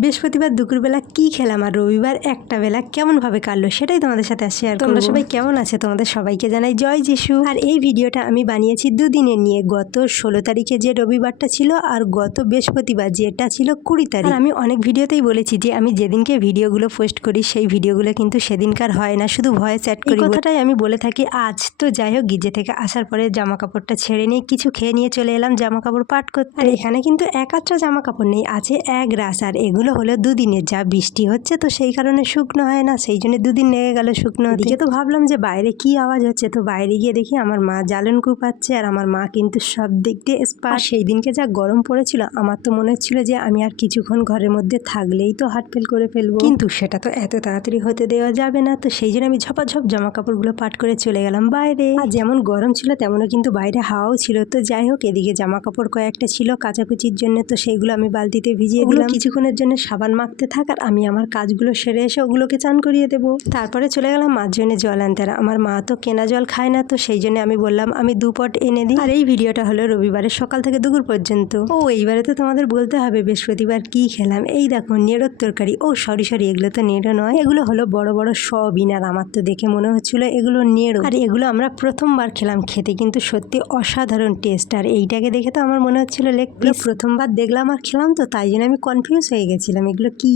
বৃহস্পতিবার দুপুরবেলা কি খেলাম আর রবিবার একটা বেলা কেমনভাবে কাটলো সেটাই তোমাদের সাথে শেয়ার করব। তোমরা সবাই কেমন আছে? তোমাদের সবাইকে জানাই জয় যিশু। আর এই ভিডিওটা আমি বানিয়েছি দুদিনের নিয়ে, গত 16 তারিখে যে রবিবারটা ছিল আর গত বৃহস্পতিবার যেটা ছিল 20 তারিখ। আর আমি অনেক ভিডিওতেই বলেছি যে আমি যেদিনকে ভিডিওগুলো পোস্ট করি সেই ভিডিওগুলো কিন্তু সেদিনকার হয় না, শুধু ভয়েস অ্যাড করি। কথাটাই আমি বলে থাকি। আজ তো যাই হোক, গিজে থেকে আসার পরে জামা কাপড়টা ছেড়ে নিয়ে কিছু খেয়ে নিয়ে চলে এলাম জামা কাপড় পাট করতে। আর এখানে কিন্তু এক আধটা জামা কাপড় নেই, আছে এক রাস। আর এগুলো হলো দুদিনের, যা বৃষ্টি হচ্ছে তো সেই কারণে শুকনো হয় না, সেই জন্য দুদিন লেগে গেল শুকনো হতে। তো ভাবলাম যে বাইরে কি আওয়াজ হচ্ছে, তো বাইরে গিয়ে দেখি আমার মা জ্বালন কুপাচ্ছে। আর আমার মা কিন্তু সব দিক দিয়ে এক্সপার্ট। সেই দিনকে যা গরম পড়েছিল, আমার তো মনে হচ্ছিল যে আমি আর কিছুক্ষণ ঘরের মধ্যে থাকলেই তো হার্ট ফেল করে ফেলবো, কিন্তু সেটা তো এত তাড়াতাড়ি হতে দেওয়া যাবে না। তো সেই জন্য আমি ঝপাঝপ জামা কাপড়গুলো পাট করে চলে গেলাম বাইরে। আর যেমন গরম ছিল তেমনও কিন্তু বাইরে হাওয়াও ছিল। তো যাই হোক, এদিকে জামা কাপড় কয়েকটা ছিল কাচাকুচির জন্য, তো সেইগুলো আমি বালতিতে ভিজিয়ে দিলাম। কিছুক্ষণের জন্য সাবান মাখতে থাক আর আমি আমার কাজগুলো সেরে এসে ওগুলোকে চান করিয়ে দেবো। তারপরে চলে গেলাম মার জন্য জল আনতে। আর আমার মা তো কেনা জল খায় না, তো সেই জন্য আমি বললাম আমি 2 পট এনে দিই। আর এই ভিডিওটা হলো রবিবারের সকাল থেকে দুপুর পর্যন্ত। ও এইবারে তো তোমাদের বলতে হবে বৃহস্পতিবার কি খেলাম। এই দেখো নেড়োর তরকারি। ও সরি এগুলো তো নেড়ো নয়, এগুলো হলো বড় বড় সয়াবিন। আর আমার তো দেখে মনে হচ্ছিল এগুলো নেড়ো। আর এগুলো আমরা প্রথমবার খেলাম, খেতে কিন্তু সত্যি অসাধারণ টেস্ট। আর এইটাকে দেখে তো আমার মনে হচ্ছিল লেগ পিস। প্রথমবার দেখলাম আর খেলাম, তো তাই জন্য আমি কনফিউজ হয়ে গেছিলাম এগুলো কি।